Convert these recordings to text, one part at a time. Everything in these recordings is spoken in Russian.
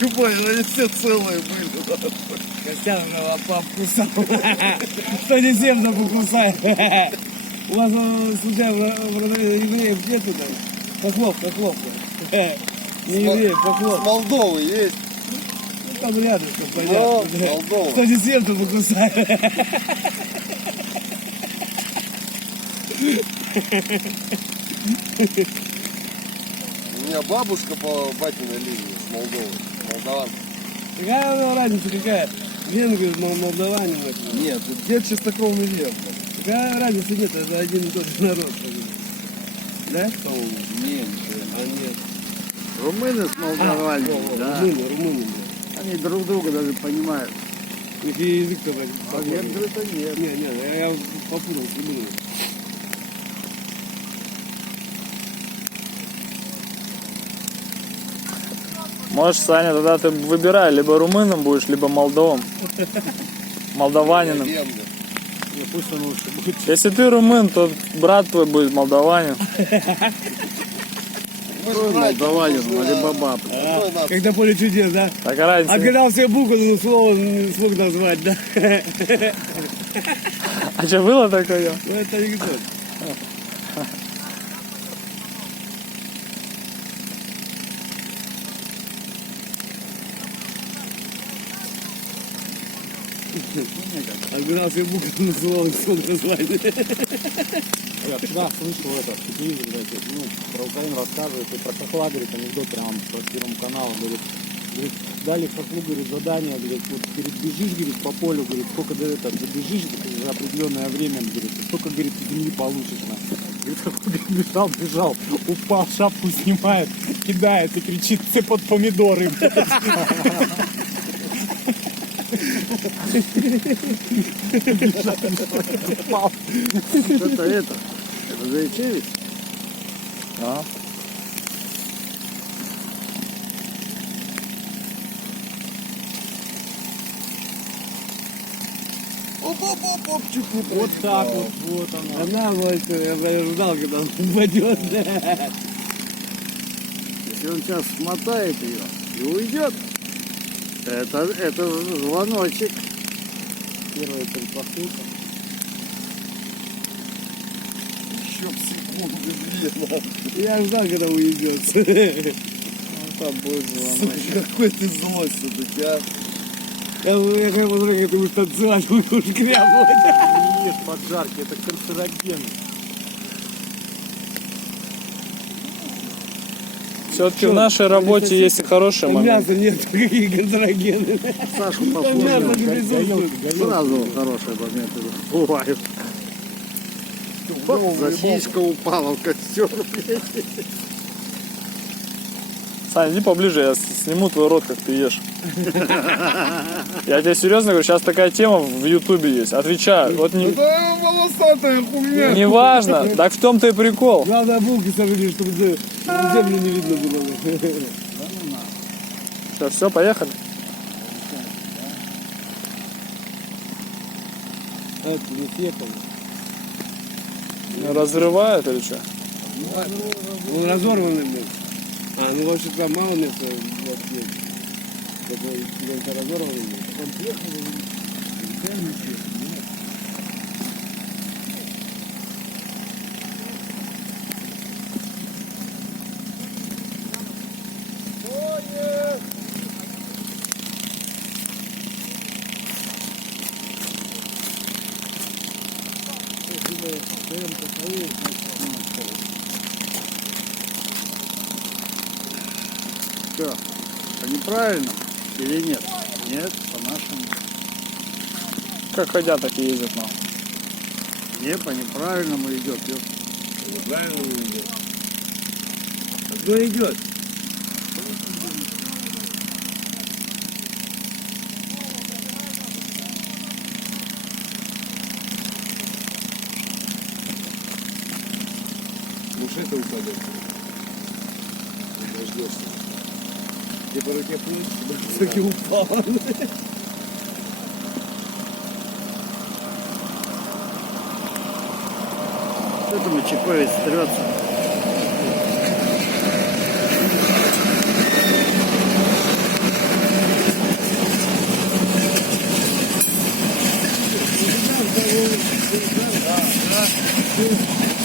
Ебать, они все целые были. Костян уже лопа вкусал. 110 покусай. У вас случайно евреев нету там? Поклоп. Не евреев, поклоп. С Молдовы есть. Ну там рядышком, понятно. Молдова. 110 покусай. У меня бабушка по батиной линии с Молдовы. Молдаван. Какая разница какая? Венгры, молдаване. Нет, тут дед чистокровный вен. Какая разницы нет, это один и тот же народ. Да? По-моему. Нет. А нет. Румыны с молдаванами, да. Румыны. Они друг друга даже понимают. Их язык только. А венгры-то нет. Не, я попутал с румынами. Можешь, Саня, тогда ты выбирай, либо румыном будешь, либо молдовым. Молдаванином. Венгр. Не, пусть он лучше будет. Если ты румын, то брат твой будет молдаванин. Молдаванин, Алибаба. Когда поле чудес, да? Такая разница. Отгадал все буквы, но слово не смог назвать, да? А что было такое? Ну это анекдот. Отгадал все буквы, но слово не смог назвать. Я вчера слышал это, в телевизоре, ну, про Украину рассказывают, и про Хохла, говорит, анекдот прямо по Первому каналу, говорит, дали Хохлу, говорит, задание, говорит, вот, говорит, бежишь, говорит, по полю, говорит, сколько до этого, добежишь, за определенное время, говорит, столько, говорит, земли получишь, на. Говорит, Хохла бежал, упал, шапку снимает, кидает и кричит, ты под помидоры, упал. Это Зайчевич? А? Оп, чуть не Вот так вот оно. Она вот, я ждал, когда он упадет. Если он сейчас смотает ее и уйдет, это звоночек. Первая предпосылка. Еще секунду, две. Я ждал, когда уйдет. Там будет звоночек. Слушай, какой ты злой все-таки, а? Я как посмотрю, как ты будешь танцевать, будешь крябывать. Не ешь поджарки, это канцерогены. Все-таки в нашей работе есть и хорошие моменты. Мяса нет, какие канцерогены. Сашу Мясо не послушаем. присутствует. Сразу хорошие моменты бывают. Сосиска упала в костер. Саня, иди поближе, я сниму твой рот, как ты ешь. Я тебе серьезно говорю, сейчас такая тема в Ютубе есть. Отвечаю. Вот не, Это волосатая хуйня. не важно, так в том-то и прикол. Главное, булки сожгли, чтобы землю не видно было. Все, поехали. Это не съехал. Разрывает или что? Он разорванный был. А, ну вообще там мало места вот есть. Такой разорванный был. Он съехал, он не съехал. даем таковые, значит, не настроить. Что, по неправильному или нет? Нет, по-нашему. Как хотят, так и ездят, но. Не, по неправильному идет. Правильно идет. А кто идет? Уж это упадет. Дождешься. Где по руке плыть, таки упало. Это мочековец трется.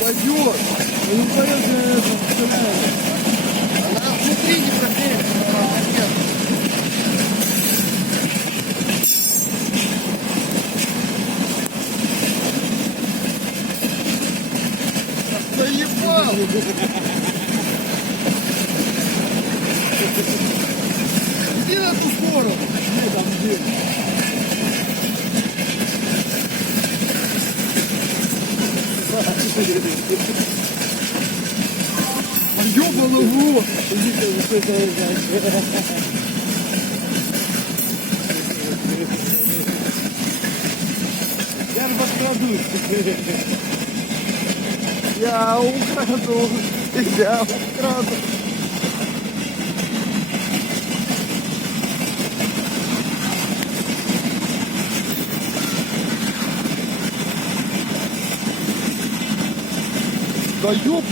Упадет. Он упадет, я это представляю. Она внутри не проклеится, она нет. Заебал! Иди на ту сторону! Где там где? А ёбаный в рот! Я подкрадусь. Я украду! Я украду! Да ёб!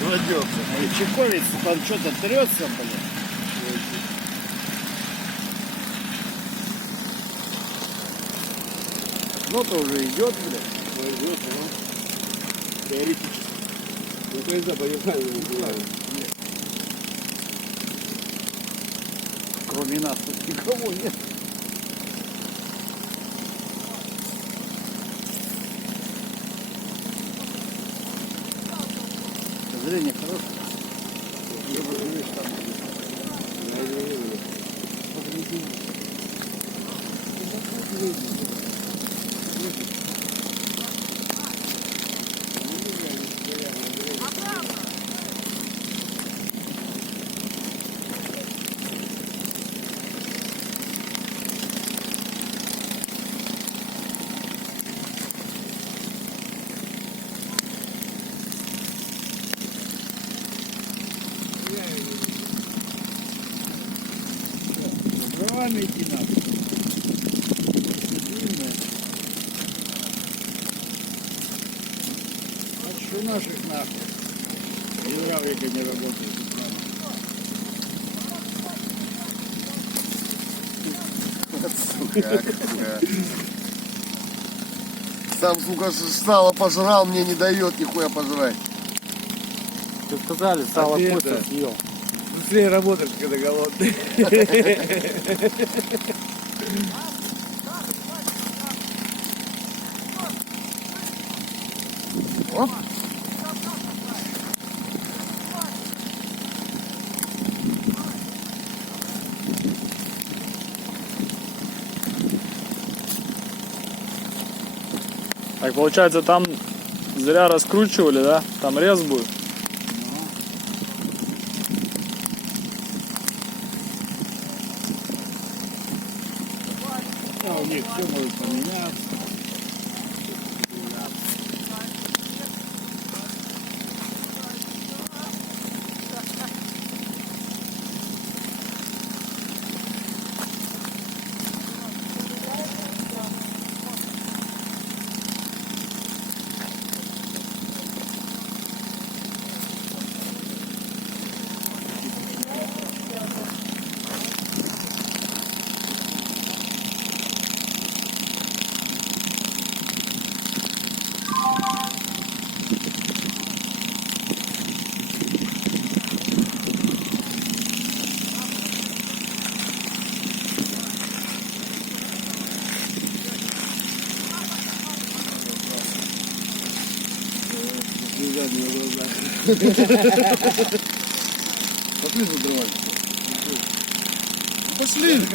Кладется. А мочековец там что-то трется, блин. Ну-то уже идет, блин. Идет, ну. Теоретически. Ну, то есть, да, поехали, не знаю. Кроме нас тут никого нет. Зрение хорошее. Правильно идти надо. А что наших нахуй? Я века не работаю. Сука. Сам, сука, сало пожрал, мне не дает нихуя пожрать. Ты сказали, сало ты Костя это- съел. Быстрее работаешь, когда голодный. Оп. Так получается, там зря раскручивали, да? Там рез будет. А у них все может поменяться. Пошли за дровами. Пошли.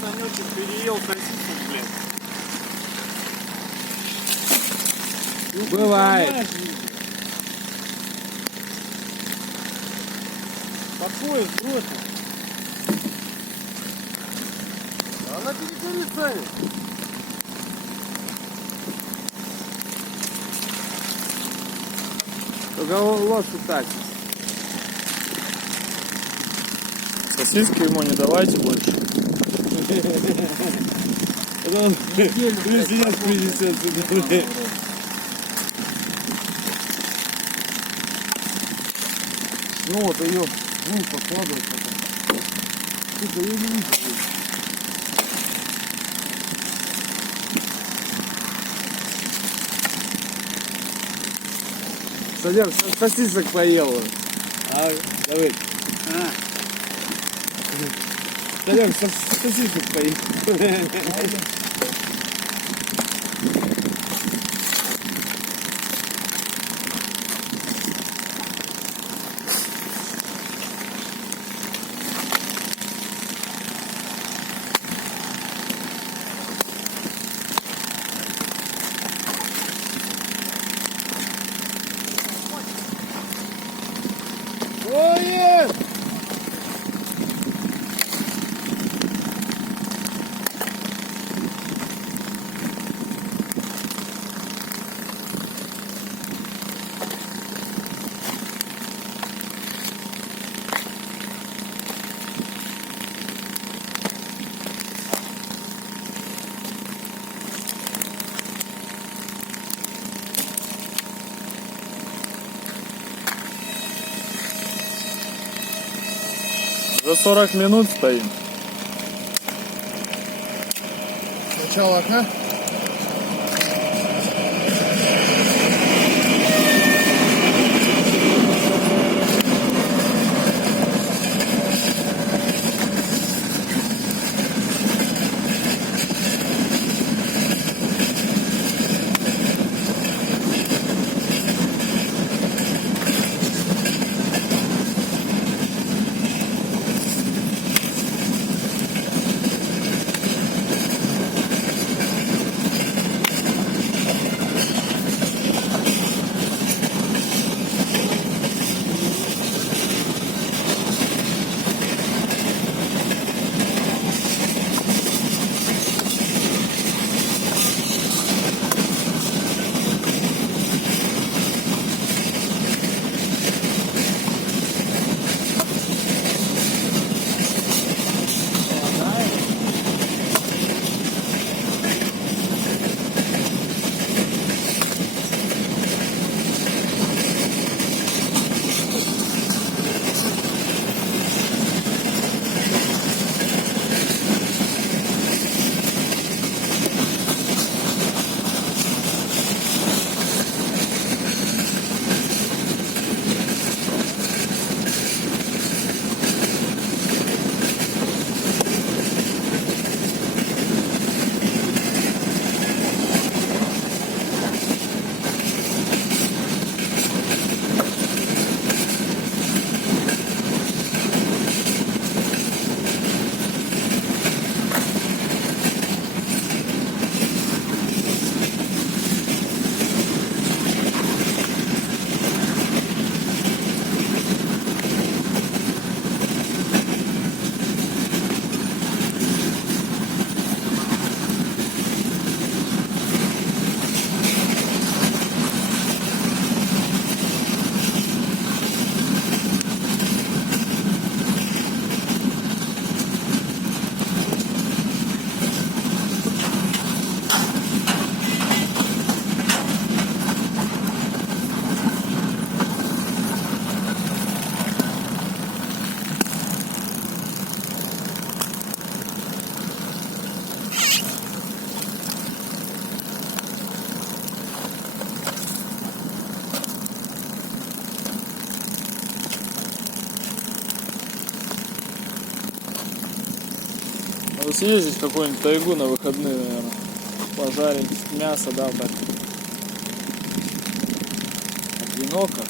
Санечек переел сосиску, блядь. Бывает. Какой взрослый? Она перегорит, Саня. Только лошадь тащит. Сосиски ему не давайте больше. Это он президент принесет сюда. Ну вот ее, ну, подкладывать потом. Сука, ее не видно. Садер, сосисок поел. А, давай. Садер, сосисок поел. Ой! За 40 минут стоим. Сначала окна. съездить в какую-нибудь тайгу на выходные, наверное. Пожарить мясо, да, так. Одиноко.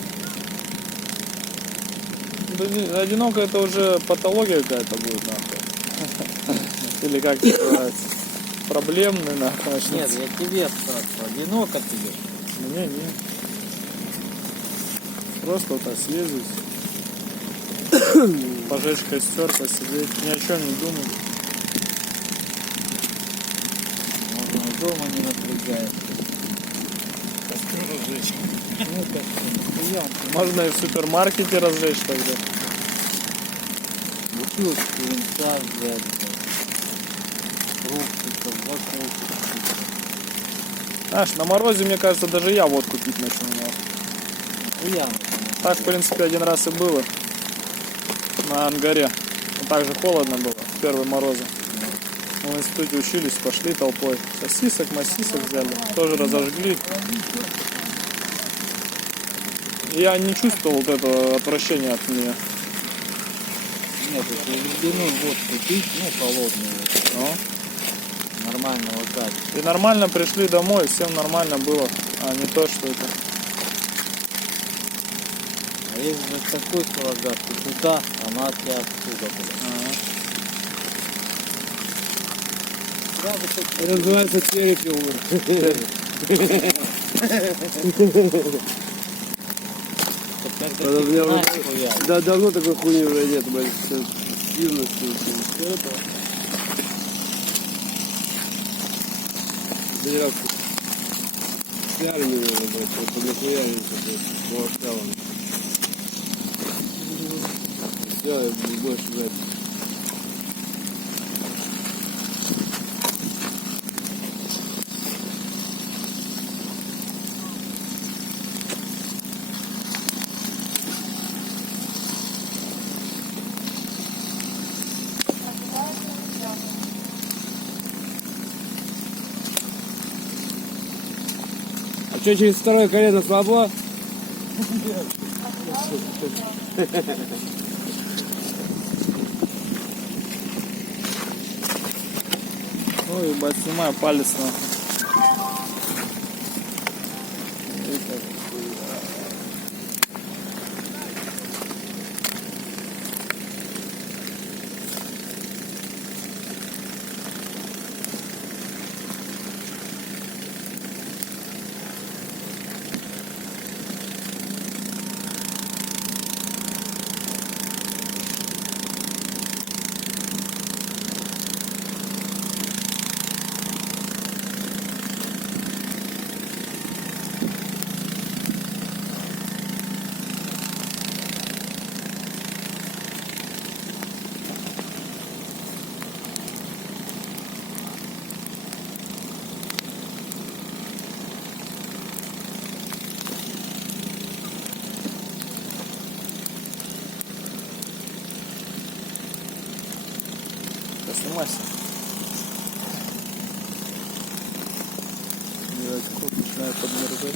Да одиноко это уже патология какая-то будет, нахуй. Или как это называется? Проблемный, нахуй, Нет, начнется. я тебе спрашиваю, одиноко тебе? Не. Просто вот так съездить. Пожечь костер, посидеть, ни о чем не думать. Можно и дома не напрягает. Ну, как Можно и в супермаркете разжечь тогда. бутылочку винца взять, фруктиков, закусок. Знаешь, на морозе, мне кажется, даже я водку пить начну. нахуй. Нахуя? Так, в принципе, один раз и было. На Ангаре. Ну, так же холодно было, в первые морозы. Мы в институте учились, пошли толпой. Сосисок, массисок взяли. Тоже разожгли. Я не чувствовал вот этого отвращения от меня. Нет, если ледяную водку пить, ну, холодную, Ну. нормального качества. И нормально пришли домой, всем нормально было. А не то, что это. А есть же такой суррогат, ты туда, она от тебя отсюда. Это называется терепил. Да, давно такой хуйни уже нет, блядь. Юностью. Один раз с армией, блядь, вот нахуярили, по оставам. Все, больше, блядь. А что, через второе колено слабо? Ну, ебать, снимаю палец нахуй. И так. Снимайся. Видать, кот начинает подмерзать.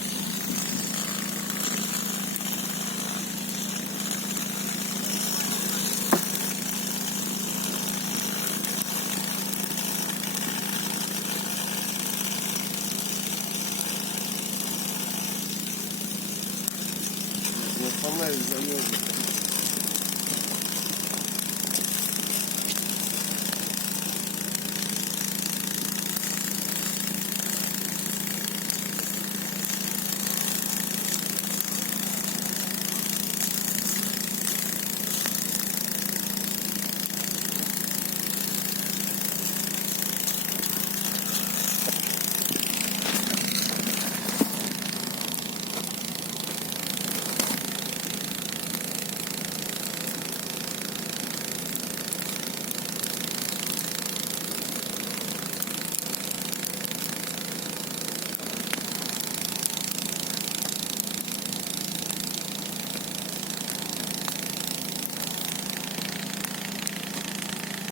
Я фонарик замерз.